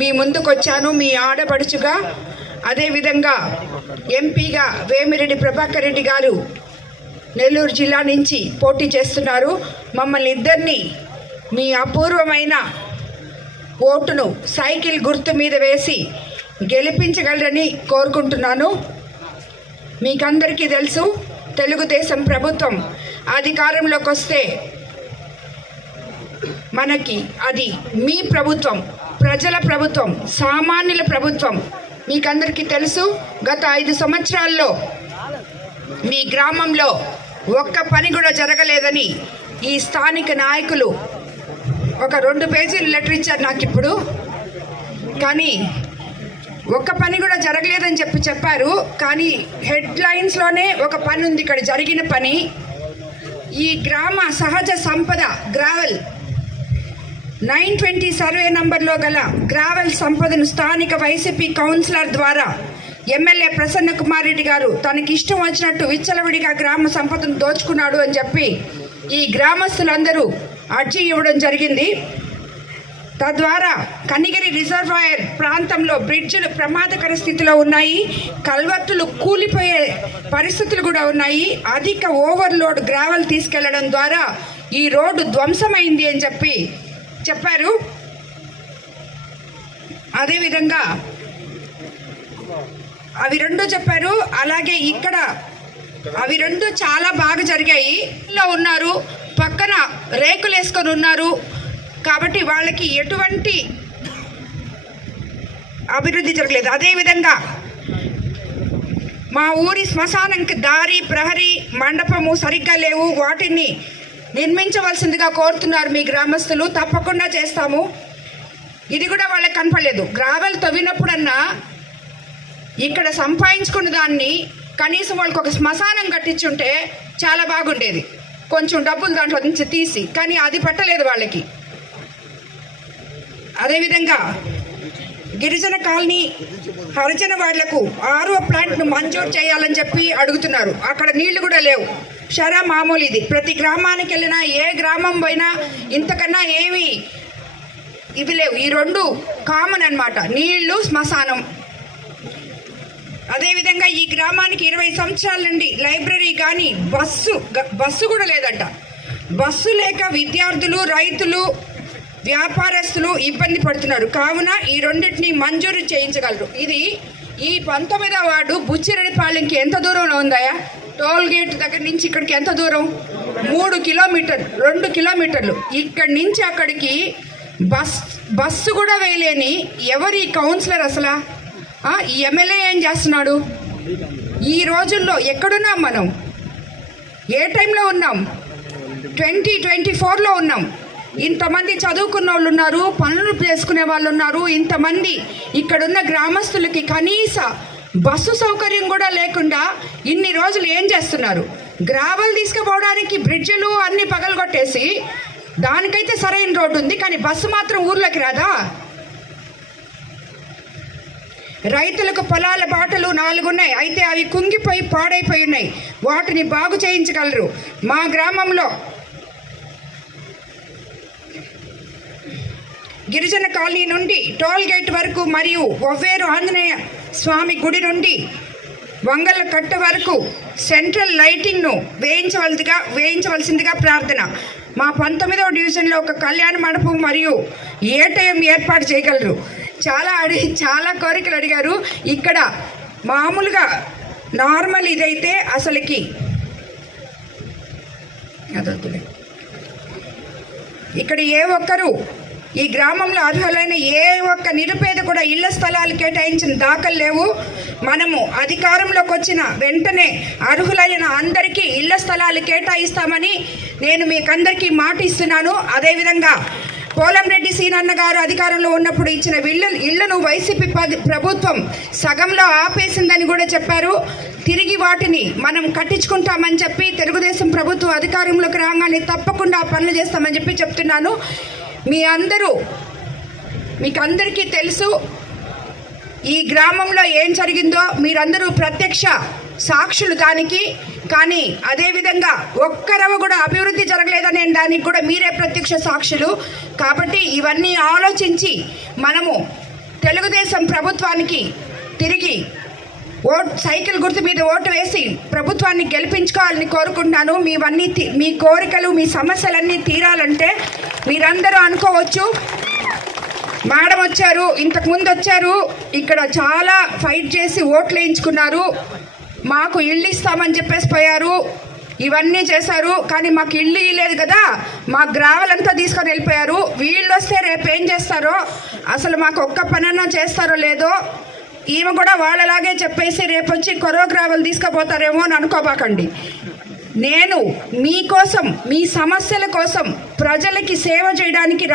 మీ ముందుకొచ్చాను మీ ఆడపడుచుగా. అదేవిధంగా ఎంపీగా వేమిరెడ్డి ప్రభాకర్ రెడ్డి గారు నెల్లూరు జిల్లా నుంచి పోటీ చేస్తున్నారు. మమ్మల్ని ఇద్దరిని మీ అపూర్వమైన ఓటును సైకిల్ గుర్తు మీద వేసి గెలిపించగలరని కోరుకుంటున్నాను. మీకందరికీ తెలుసు, తెలుగుదేశం ప్రభుత్వం అధికారంలోకి వస్తే మనకి అది మీ ప్రభుత్వం, ప్రజల ప్రభుత్వం, సామాన్యుల ప్రభుత్వం. మీకందరికీ తెలుసు, గత 5 సంవత్సరాల్లో మీ గ్రామంలో ఒక్క పని కూడా జరగలేదని ఈ స్థానిక నాయకులు ఒక 2 పేజీలు లెటర్ ఇచ్చారు నాకు ఇప్పుడు. కానీ ఒక్క పని కూడా జరగలేదని చెప్పారు. కానీ హెడ్లైన్స్లోనే ఒక పని ఉంది. ఇక్కడ జరిగిన పని, ఈ గ్రామ సహజ సంపద గ్రావెల్ 920 సర్వే నంబర్లో గల గ్రావెల్ సంపదను స్థానిక వైసీపీ కౌన్సిలర్ ద్వారా ఎమ్మెల్యే ప్రసన్న కుమార్ రెడ్డి గారు తనకి ఇష్టం వచ్చినట్టు విచ్చలవిడిగా గ్రామ సంపదను దోచుకున్నాడు అని చెప్పి ఈ గ్రామస్తులందరూ అర్జీ ఇవ్వడం జరిగింది. తద్వారా కనిగిరి రిజర్వాయర్ ప్రాంతంలో బ్రిడ్జిలు ప్రమాదకర స్థితిలో ఉన్నాయి, కల్వర్టులు కూలిపోయే పరిస్థితులు కూడా ఉన్నాయి. అధిక ఓవర్లోడ్ గ్రావెల్ తీసుకెళ్లడం ద్వారా ఈ రోడ్డు ధ్వంసమైంది అని చెప్పారు. అదేవిధంగా అవి 2 చెప్పారు. అలాగే ఇక్కడ అవి 2 చాలా బాగా జరిగాయి. ఉన్నారు, పక్కన రేకులు వేసుకొని ఉన్నారు కాబట్టి వాళ్ళకి ఎటువంటి అభివృద్ధి జరగలేదు. అదేవిధంగా మా ఊరి శ్మశానంకి దారి, ప్రహరీ, మండపము సరిగ్గా లేవు. వాటిని నిర్మించవలసిందిగా కోరుతున్నారు మీ గ్రామస్తులు. తప్పకుండా చేస్తాము. ఇది కూడా వాళ్ళకి కనపడలేదు. గ్రావెల్ తవ్వినప్పుడన్నా ఇక్కడ సంపాదించుకున్న దాన్ని కనీసం వాళ్ళకి ఒక శ్మశానం కట్టించుంటే చాలా బాగుండేది, కొంచెం డబ్బులు దాంట్లో నుంచి తీసి. కానీ అది పట్టలేదు వాళ్ళకి. అదేవిధంగా గిరిజన కాలనీ హరిజన వాళ్లకు 6వ ప్లాంట్ను మంజూరు చేయాలని చెప్పి అడుగుతున్నారు. అక్కడ నీళ్లు కూడా లేవు, షరా మామూలు. ఇది ప్రతి గ్రామానికి వెళ్ళినా, ఏ గ్రామం పోయినా ఇంతకన్నా ఏమి ఇవి లేవు. ఈ 2 కామన్ అన్నమాట, నీళ్లు, శ్మశానం. అదేవిధంగా ఈ గ్రామానికి 20 సంవత్సరాల నుండి లైబ్రరీ కానీ బస్సు కూడా లేదంట. బస్సు లేక విద్యార్థులు, రైతులు, వ్యాపారస్తులు ఇబ్బంది పడుతున్నారు. కావున ఈ 2టిని మంజూరు చేయించగలరు. ఇది ఈ 19వ వార్డు బుచ్చిరెడ్డిపాలెంకి ఎంత దూరంలో ఉందాయా? టోల్ గేట్ దగ్గర నుంచి ఇక్కడికి ఎంత దూరం? 3 కిలోమీటర్లు, 2 కిలోమీటర్లు. ఇక్కడి నుంచి అక్కడికి బస్సు కూడా వేయలేని ఎవరి కౌన్సిలర్ అసలు? ఈ ఎమ్మెల్యే ఏం చేస్తున్నాడు? ఈ రోజుల్లో ఎక్కడున్నాం మనం? ఏ టైంలో ఉన్నాం? 2024లో ఉన్నాం. ఇంతమంది చదువుకున్న వాళ్ళు ఉన్నారు, పనులు చేసుకునే వాళ్ళు ఉన్నారు. ఇంతమంది ఇక్కడున్న గ్రామస్తులకి కనీస బస్సు సౌకర్యం కూడా లేకుండా ఇన్ని రోజులు ఏం చేస్తున్నారు? గ్రావెల్ తీసుకుపోవడానికి బ్రిడ్జిలు అన్ని పగలగొట్టేసి, దానికైతే సరైన రోడ్డు ఉంది కానీ బస్సు మాత్రం ఊర్లోకి రాదా? రైతులకు పొలాల బాటలు 4 ఉన్నాయి, అయితే అవి కుంగిపోయి పాడైపోయి ఉన్నాయి. వాటిని బాగు చేయించగలరు. మా గ్రామంలో గిరిజన కాలనీ నుండి టోల్ గేట్ వరకు మరియు ఒవ్వేరు ఆంజనేయ స్వామి గుడి నుండి వంగల కట్ట వరకు సెంట్రల్ లైటింగ్ను వేయించవలసిందిగా ప్రార్థన. మా 19వ డివిజన్లో ఒక కళ్యాణ మండపం మరియు ఏటీఎం ఏర్పాటు చేయగలరు. చాలా కోరికలు అడిగారు. ఇక్కడ మామూలుగా నార్మల్ ఇదైతే అసలుకి ఇక్కడ ఏ ఒక్కరు ఈ గ్రామంలో అర్హులైన ఏ ఒక్క నిరుపేద కూడా ఇళ్ల స్థలాలు కేటాయించిన దాఖలు లేవు. మనము అధికారంలోకి వచ్చిన వెంటనే అర్హులైన అందరికీ ఇళ్ల స్థలాలు కేటాయిస్తామని నేను మీకందరికీ మాట ఇస్తున్నాను. అదేవిధంగా పోలంరెడ్డి సీనన్న గారు అధికారంలో ఉన్నప్పుడు ఇచ్చిన ఇళ్లను వైసీపీ ప్రభుత్వం సగంలో ఆపేసిందని కూడా చెప్పారు. తిరిగి వాటిని మనం కట్టించుకుంటామని చెప్పి తెలుగుదేశం ప్రభుత్వం అధికారంలోకి రాగానే తప్పకుండా పనులు చేస్తామని చెప్పి చెప్తున్నాను. మీకందరికీ తెలుసు ఈ గ్రామంలో ఏం జరిగిందో. మీరందరూ ప్రత్యక్ష సాక్షులు దానికి. కానీ అదేవిధంగా ఒక్కరవ కూడా అభివృద్ధి జరగలేదనే దానికి కూడా మీరే ప్రత్యక్ష సాక్షులు. కాబట్టి ఇవన్నీ ఆలోచించి మనము తెలుగుదేశం ప్రభుత్వానికి తిరిగి సైకిల్ గుర్తు మీద ఓటు వేసి ప్రభుత్వాన్ని గెలిపించుకోవాలని కోరుకుంటున్నాను. మీ కోరికలు, మీ సమస్యలన్నీ తీరాలంటే మీరందరూ అనుకోవచ్చు, మేడం వచ్చారు, ఇంతకుముందు వచ్చారు, ఇక్కడ చాలా ఫైట్ చేసి ఓట్లు వేయించుకున్నారు, మాకు ఇల్లు ఇస్తామని చెప్పేసి పోయారు, ఇవన్నీ చేశారు, కానీ మాకు ఇల్లు ఇవ్వలేదు కదా, మా గ్రావెల్ అంతా తీసుకొని వెళ్ళిపోయారు. వీళ్ళు వస్తే రేపు ఏం చేస్తారో, అసలు మాకు ఒక్క పనన్నా చేస్తారో లేదో, ఈమె కూడా వాళ్ళలాగే చెప్పేసి రేపు వచ్చి కొరవ గ్రావెల్ తీసుకుపోతారేమో అని అనుకోబాకండి. నేను మీకోసం, మీ సమస్యల కోసం, ప్రజలకి సేవ చేయడానికి